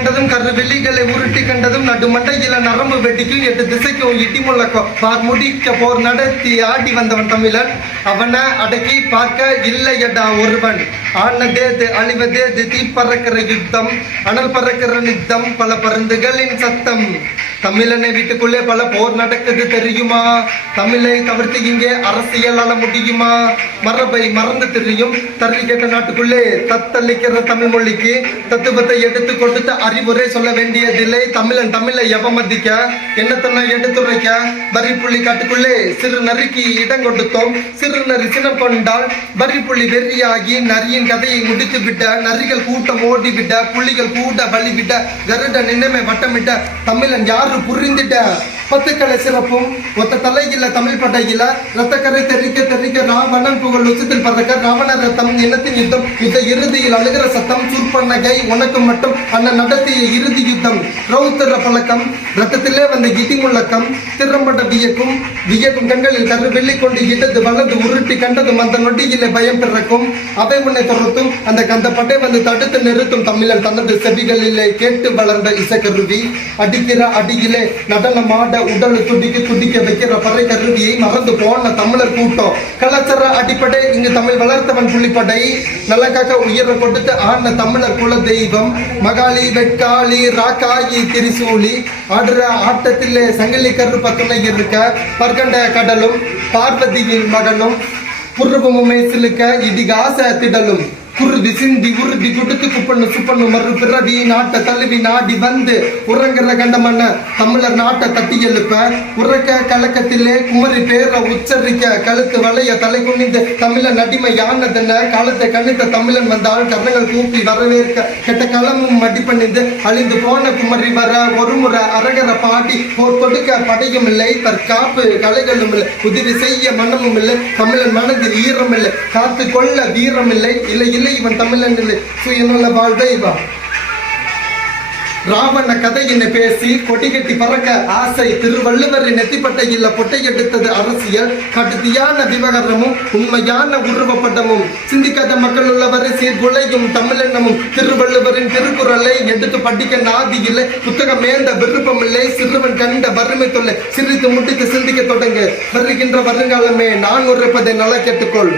கண்டதும் கரு வெள்ளிகளை உருட்டி கண்டதும் நடுமண்டையில நரம்பு வெட்டிக்கும் 8 திசைக்கும் இடி முழக்கம் பார் முடிக்க போர் நடத்தி ஆடி வந்தவன் தமிழன். அவனை அடக்கி பார்க்க இல்லையடா ஒருவன். ஆனதேது அழிவதேது தீ பறக்கிற யுத்தம் அனல் பறக்கிற நித்தம் பல பருந்துகளின் சத்தம். தமிழனை வீட்டுக்குள்ளே பல போர் நடக்குது தெரியுமா? தமிழை தவிர்த்து இங்கே அரசியல் ஆள முடியுமா? மரபை மறந்து தெரியும் தள்ளி கேட்ட நாட்டுக்குள்ளே தத்தளிக்கிற தமிழ் மொழிக்கு தத்துவத்தை எடுத்து கொடுத்து அறிவுரை சொல்ல வேண்டியதில்லை. தமிழன் தமிழை எவமதிக்க என்னத்தனை எடுத்துரைக்க வரி புள்ளி காட்டுக்குள்ளே சிறு நரிக்கு இடம் கொடுத்தோம். சிறு நரி சினம் கொண்டால் வரி புள்ளி வெறியாகி நரியின் கதையை முடித்து விட்ட. நரிகள் கூட்டம் ஓடிவிட்ட புள்ளிகள் கூட வழிவிட்ட கருட நினைமை வட்டமிட்ட தமிழன் யாரு புரிந்திட்ட. 10 கலை சிறப்பும் ஒத்த தலையில தமிழ் படையில ரத்தக்கரை தெரிக்க தெரிக்க ராவணன் புகழ் உச்சத்தில் பறக்க ராவண ரத்தம் இனத்தின் யுத்தம் யுத்த இறுதியில் அழுகிற சத்தம் சூர்பன்னகை உனக்கு மட்டும் அண்ணன் நடத்திய இறுதி யுத்தம் ரவுத்திர பழக்கம் ரத்தத்திலே வந்த இடி முழக்கம் திறம்பட வியக்கும் கண்களில் கரு வெள்ளி கொண்டு இடது வலது உருட்டி கண்டதும் அந்த நொடியிலே பயம் பிறக்கும். அவை உன்னை துரத்தும் அந்த கந்தப்பட்டை வந்து தடுத்து நிறுத்தும். தமிழன் தனது செவிகளிலே கேட்டு வளர்ந்த இசைக்கருவி அடிக்கிற அடியிலே நடனமாட உடல் துடிக்க வைக்கிற பறை கருவியை மறந்து போன தமிழர் கூட்டம். கலாச்சார அடிப்படை இங்கு தமிழ் வளர்த்தவன் புள்ளிப்படை நல்லக்காக உயர கொடுத்து ஆன தமிழர் குல தெய்வம். மகாளி வெட்காளி ராக்காயி திரிசூலி ஆடுற ஆட்டத்திலே சங்கிலி கருப்ப துணை இருக்க பற்கண்ட கடலும் பார்வதியின் மகனும் புருவமுமே சிலுக்க இடிகாச திடலும் குருதி சிந்தி உருதி குடுத்து குப்பண்ணு சுப்பண்ணு மறு பிறவி நாட்டை தழுவி நாடி வந்து உறங்குற கண்டமண்ண தமிழர் நாட்டை தட்டி எழுப்ப உறக்க கலக்கத்திலே குமரி பேர உச்சரிக்க கழுத்து வளைய தலை குனிந்து தமிழன் அடிமை யானதென்ன காலத்தை கணித்த தமிழன் வந்தால் கரணங்கள் கூப்பி வரவேற்க கெட்ட களமும் அடிப்பணிந்து அழிந்து போன குமரி வர ஒரு முறை அரகர பாடி போர் கொடுக்க படையும் இல்லை தற்காப்பு கலைகளும் இல்லை உதவி செய்ய மனமும் இல்லை தமிழன் மனதில் ஈரம் இல்லை காத்து கொள்ள வீரம் இல்லை இல்லை இல்லை இவன் தமிழன் இல்லை சுயநல வாழ்வை வா ராவண கதை என்ன பேசி கொடி கட்டி பறக்க ஆசை திருவள்ளுவரின் நெத்திப்பட்டை இல்ல பொட்டை எடுத்தது அரசியல் கடுதியான விவகாரமும் உண்மையான உருவப்பட்டமும் சிந்திக்காத மக்கள் உள்ளவரை சீர்குலையும் தமிழெண்ணமும் திருவள்ளுவரின் திருக்குறளை எடுத்து படிக்க நாதி இல்லை புத்தகம் மேந்த விருப்பம் இல்லை சிறுவன் கண்ட வறுமை தொல்லை சிரித்து முட்டித்து சிந்திக்க தொடங்கு வருகின்ற வருங்காலமே நான் உரைப்பதை நல்லா கேட்டுக்கொள்.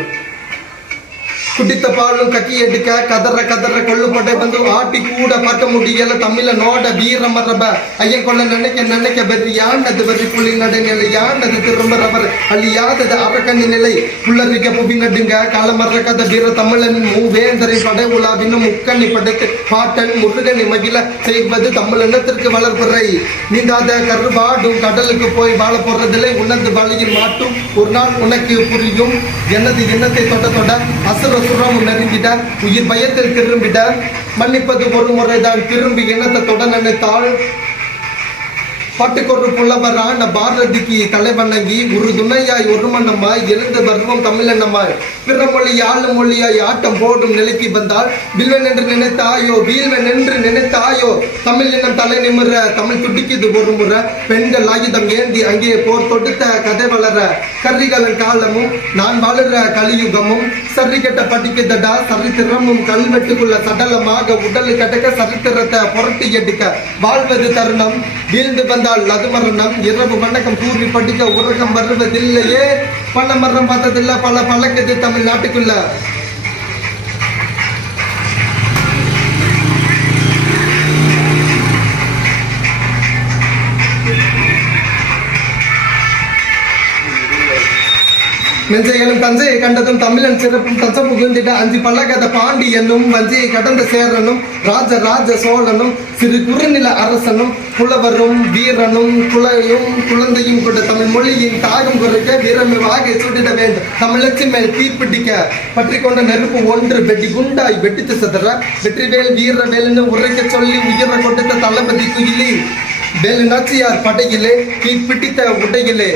குடித்த பாலும் கக்கி எடுக்க கதற கொள்ளுப்பட்டை வந்து ஆட்டி கூட பார்க்க முடியல தமிழனோட வீர மரப ஐயன் கொள்ள நினைக்க வெறியானது வெறி புள்ளி நடுநிலை யானது திரும்புறவர் அழியாதது அரக்கண்ணி நிலை புள்ளரிக்க புவி நடுங்க காலமர கதை வீர தமிழன் மூவேந்தரின் படை உலாவினும் முக்கண்ணி படைத்து பாட்டன் முருகனி மகிழ செய்வது தமிழினத்திற்கு வளர்ப்புறை நீந்தாத கருவாடும் கடலுக்கு போய் வாழ போறதில்லை உணர்ந்து வழியில் மாட்டும் ஒரு நாள் உனக்கு புரியும் எனது எண்ணத்தை தொட அசுர சுரம் நெருங்கிட உயிர் பயத்தில் திரும்பிட மன்னிப்பது ஒரு முறைதான் திரும்பி இனத்தை தொட நினைத்தாள் பாட்டுக்கொரு புலவரான பாரதிக்கு தலைவணங்கி ஒரு துணையாய் ஒரு மன்னமாய் எழுந்து வருவோம் தமிழனமாய் பிற மொழி ஆளும் மொழியாய் ஆட்டம் போடும் நிலைக்கு வந்தால் வில்வன் என்று நினைத்தாயோ வீழ்வன் என்று நினைத்தாயோ தமிழ் இனம் தலை நிமிர தமிழ் துடிக்குது ஒரு முறை பெண்கள் ஆயுதம் ஏந்தி அங்கே போர் தொடுத்த கதை வளர கரிகாலன் காலமும் நான் வாழுற கலியுகமும் சரி கெட்ட படிக்குதடா சரித்திரமும் கல்வெட்டுக்குள்ள சடலமாக உடல் கடக்க சரித்திரத்தை புரட்டி எடுக்க வாழ்வது தருணம் வீழ்ந்து வந்தால் அது மரணம் இரவு வணக்கம் கூறி படிக்க உறக்கம் வருவதில்லையே பல மரம் பார்த்ததில்லை பல பழக்கது தமிழ்நாட்டுக்குள்ள நெஞ்சையனும் தஞ்சையை கண்டதும் தமிழன் சிறப்பும் தச்ச புகுந்திட 5 பல்லகத பாண்டி என்னும் வஞ்சியை கடந்த சேரனும் ராஜ சோழனும் சிறு குறுநில அரசனும் புலவரும் வீரனும் குழந்தையும் கொண்ட தமிழ் மொழியின் தாகம் குறைக்க வீரமை வாகை சுட்டிட வேண்டும் தமிழச்சி மேல் தீப்பிடிக்க பற்றி கொண்ட நெருப்பு ஒன்று வெட்டி குண்டாய் வெட்டித்து சதற வெற்றிவேல் வீரவேல்னு உரைக்க சொல்லி உயிரை கொடுத்த தளபதி குயிலி வேலு நாச்சியார் படையிலே நீ பிடித்த உடையிலே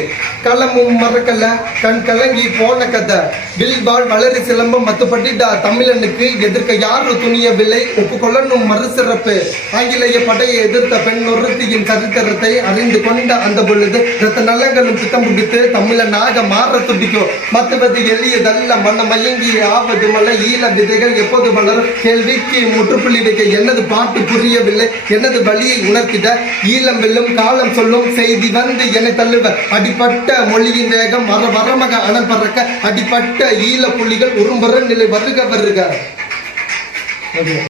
களமும் மறக்கல கண் கலங்கி போன கதை வில்வாள் வளரி சிலம்பம் மத்துப்பட்டிட்டா தமிழனுக்கு எதிர்க்க யாரு துணியவில்லை ஒப்புக்கொள்ளணும் மறுசிறப்பு ஆங்கிலேய படையை எதிர்த்த பெண் ஒருத்தியின் சரித்திரத்தை அறிந்து கொண்ட அந்த பொழுது ரத்த நலங்களும் திட்டம் பிடித்து தமிழனாக மாற துடிக்கும் மத்துவது எளியதல்ல மன மயங்கி ஆவது மலை ஈழ விதைகள் எப்போது வளரும் கேள்விக்கு முற்றுப்புள்ளி வைக்க எனது பாட்டு புரியவில்லை எனது வழியை உணர்த்திட ஈழம் வெல்லும் காலம் சொல்லும் செய்தி வந்து என்னை தள்ளுவ அடிப்பட்ட மொழியின் வேகம் வரமக அனல் பறக்க அடிப்பட்ட ஈழ புள்ளிகள் உரும்புற நிலை வருக வருக